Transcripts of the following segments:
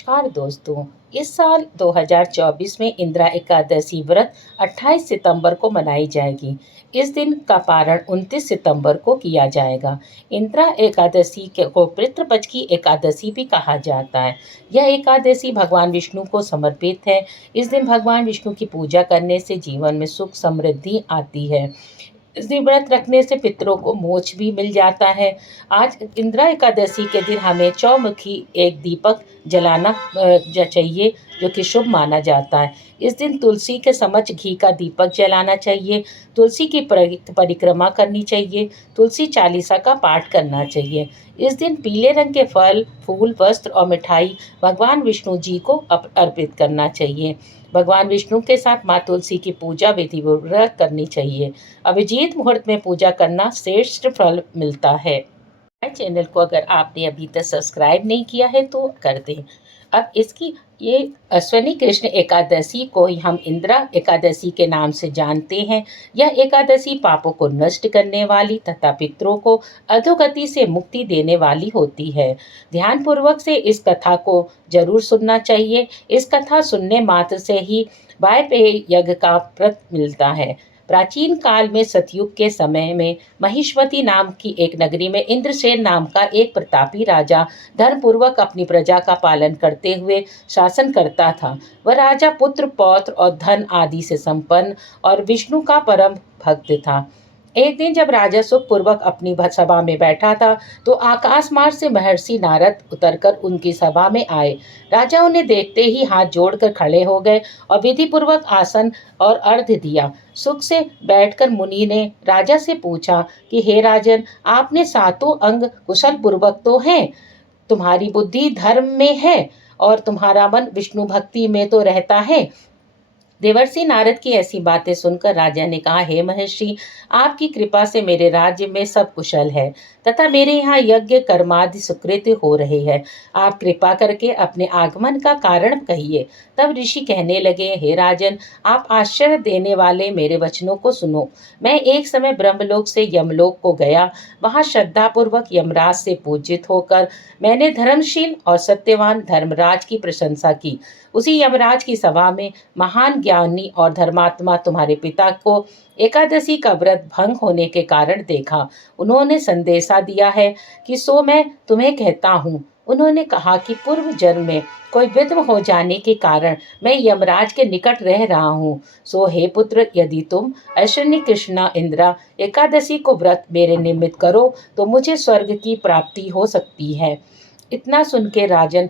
नमस्कार दोस्तों। इस साल 2024 में इंदिरा एकादशी व्रत 28 सितंबर को मनाई जाएगी। इस दिन का पारण 29 सितंबर को किया जाएगा। इंदिरा एकादशी को पितृपक्ष की एकादशी भी कहा जाता है। यह एकादशी भगवान विष्णु को समर्पित है। इस दिन भगवान विष्णु की पूजा करने से जीवन में सुख समृद्धि आती है। इस दिन व्रत रखने से पितरों को मोक्ष भी मिल जाता है। आज इंदिरा एकादशी के दिन हमें चौमुखी एक दीपक जलाना चाहिए, जो कि शुभ माना जाता है। इस दिन तुलसी के समक्ष घी का दीपक जलाना चाहिए। तुलसी की परिक्रमा करनी चाहिए। तुलसी चालीसा का पाठ करना चाहिए। इस दिन पीले रंग के फल, फूल, वस्त्र और मिठाई भगवान विष्णु जी को अर्पित करना चाहिए। भगवान विष्णु के साथ माँ तुलसी की पूजा विधिपूर्वक करनी चाहिए। अभिजीत मुहूर्त में पूजा करना श्रेष्ठ फल मिलता है। हमारे चैनल को अगर आपने अभी तक सब्सक्राइब नहीं किया है तो कर दें। अब इसकी ये अश्विनी कृष्ण एकादशी को हम इंदिरा एकादशी के नाम से जानते हैं। यह एकादशी पापों को नष्ट करने वाली तथा पितरों को अधोगति से मुक्ति देने वाली होती है। ध्यानपूर्वक से इस कथा को जरूर सुनना चाहिए। इस कथा सुनने मात्र से ही वायपेय यज्ञ का फल मिलता है। प्राचीन काल में सतयुग के समय में महिष्मती नाम की एक नगरी में इंद्रसेन नाम का एक प्रतापी राजा धर्मपूर्वक अपनी प्रजा का पालन करते हुए शासन करता था। वह राजा पुत्र, पौत्र और धन आदि से संपन्न और विष्णु का परम भक्त था। एक दिन जब राजा सुखपूर्वक अपनी सभा में बैठा था तो आकाश मार्ग से महर्षि नारद उतरकर उनकी सभा में आए। राजा उन्हें देखते ही हाथ जोड़कर खड़े हो गए और विधि पूर्वक आसन और अर्घ्य दिया। सुख से बैठकर मुनि ने राजा से पूछा कि हे राजन, आपने सातों अंग कुशल पूर्वक तो हैं, तुम्हारी बुद्धि धर्म में है और तुम्हारा मन विष्णु भक्ति में तो रहता है। देवर्षि नारद की ऐसी बातें सुनकर राजा ने कहा, हे महर्षि, आपकी कृपा से मेरे राज्य में सब कुशल है तथा मेरे यहाँ यज्ञ कर्मादि सुकृत हो रहे हैं। आप कृपा करके अपने आगमन का कारण कहिए। तब ऋषि कहने लगे, हे राजन, आप आश्चर्य देने वाले मेरे वचनों को सुनो। मैं एक समय ब्रह्मलोक से यमलोक को गया। वहाँ श्रद्धापूर्वक यमराज से पूजित होकर मैंने धर्मशील और सत्यवान धर्मराज की प्रशंसा की। उसी यमराज की सभा में महान ज्ञानी और धर्मात्मा तुम्हारे पिता को एकादशी का व्रत भंग होने के कारण देखा। उन्होंने संदेशा दिया है कि सो मैं तुम्हें कहता हूँ। उन्होंने कहा कि पूर्व जन्म में कोई विधवा हो जाने के कारण मैं यमराज के निकट रह रहा हूँ। सो हे पुत्र, यदि तुम अश्विनी कृष्णा इंदिरा एकादशी को व्रत मेरे निमित्त करो तो मुझे स्वर्ग की प्राप्ति हो सकती है। इतना सुन के राजन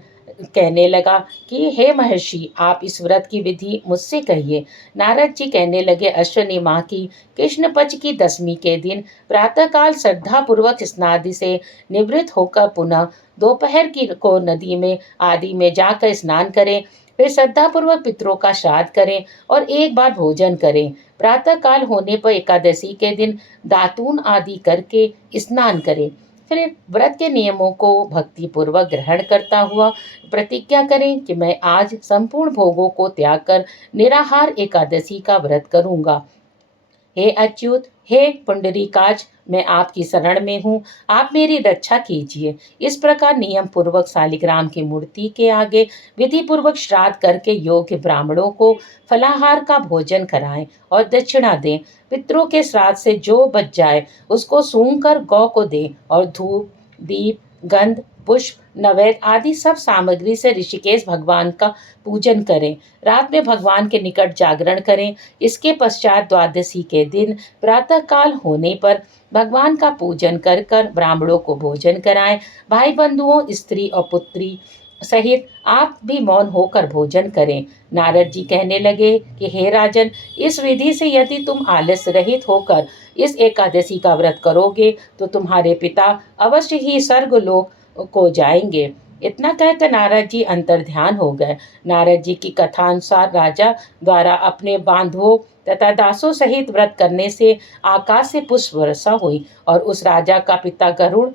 कहने लगा कि हे महर्षि, आप इस व्रत की विधि मुझसे कहिए। नारद जी कहने लगे, अश्विनी माह की कृष्ण पक्ष की दशमी के दिन प्रातःकाल श्रद्धा पूर्वक स्नादि से निवृत्त होकर पुनः दोपहर की को नदी में आदि में जाकर स्नान करें। फिर श्रद्धापूर्वक पितरों का श्राद्ध करें और एक बार भोजन करें। प्रातःकाल होने पर एकादशी के दिन दातून आदि करके स्नान करें। फिर व्रत के नियमों को भक्ति पूर्वक ग्रहण करता हुआ प्रतिज्ञा करें कि मैं आज संपूर्ण भोगों को त्याग कर निराहार एकादशी का व्रत करूंगा। हे अच्युत, हे पुंडरीकाज, मैं आपकी शरण में हूँ, आप मेरी रक्षा कीजिए। इस प्रकार नियम पूर्वक शालिग्राम की मूर्ति के आगे विधि पूर्वक श्राद्ध करके योग्य ब्राह्मणों को फलाहार का भोजन कराएं और दक्षिणा दें। पितरों के श्राद्ध से जो बच जाए उसको सूंघ कर गौ को दें और धूप, दीप, गंध, पुष्प, नैवेद्य आदि सब सामग्री से ऋषिकेश भगवान का पूजन करें। रात में भगवान के निकट जागरण करें। इसके पश्चात द्वादशी के दिन प्रातःकाल होने पर भगवान का पूजन कर कर ब्राह्मणों को भोजन कराएं। भाई बंधुओं, स्त्री और पुत्री सहित आप भी मौन होकर भोजन करें। नारद जी कहने लगे कि हे राजन, इस विधि से यदि तुम आलस्य रहित होकर इस एकादशी का व्रत करोगे तो तुम्हारे पिता अवश्य ही स्वर्गलोक को जाएंगे। इतना कहकर नारद जी अंतर्ध्यान हो गए। नारद जी की कथानुसार राजा द्वारा अपने बांधवों तथा दासों सहित व्रत करने से आकाश से पुष्प वर्षा हुई और उस राजा का पिता गरुड़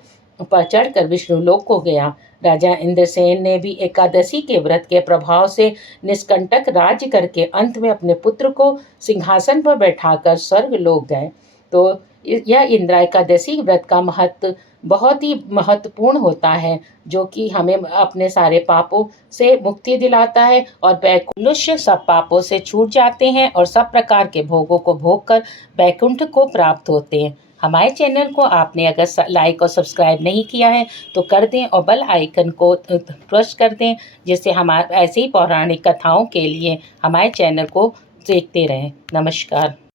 पर चढ़कर विष्णु लोक को गया। राजा इंद्रसेन ने भी एकादशी के व्रत के प्रभाव से निष्कंटक राज्य करके अंत में अपने पुत्र को सिंहासन पर बैठाकर स्वर्ग लोक गए। तो यह इंदिरा एकादशी व्रत का महत्व बहुत ही महत्वपूर्ण होता है, जो कि हमें अपने सारे पापों से मुक्ति दिलाता है और मनुष्य सब पापों से छूट जाते हैं और सब प्रकार के भोगों को भोग कर वैकुंठ को प्राप्त होते हैं। हमारे चैनल को आपने अगर लाइक और सब्सक्राइब नहीं किया है तो कर दें और बेल आइकन को प्रेस कर दें, जिससे हमारे ऐसे ही पौराणिक कथाओं के लिए हमारे चैनल को देखते रहें। नमस्कार।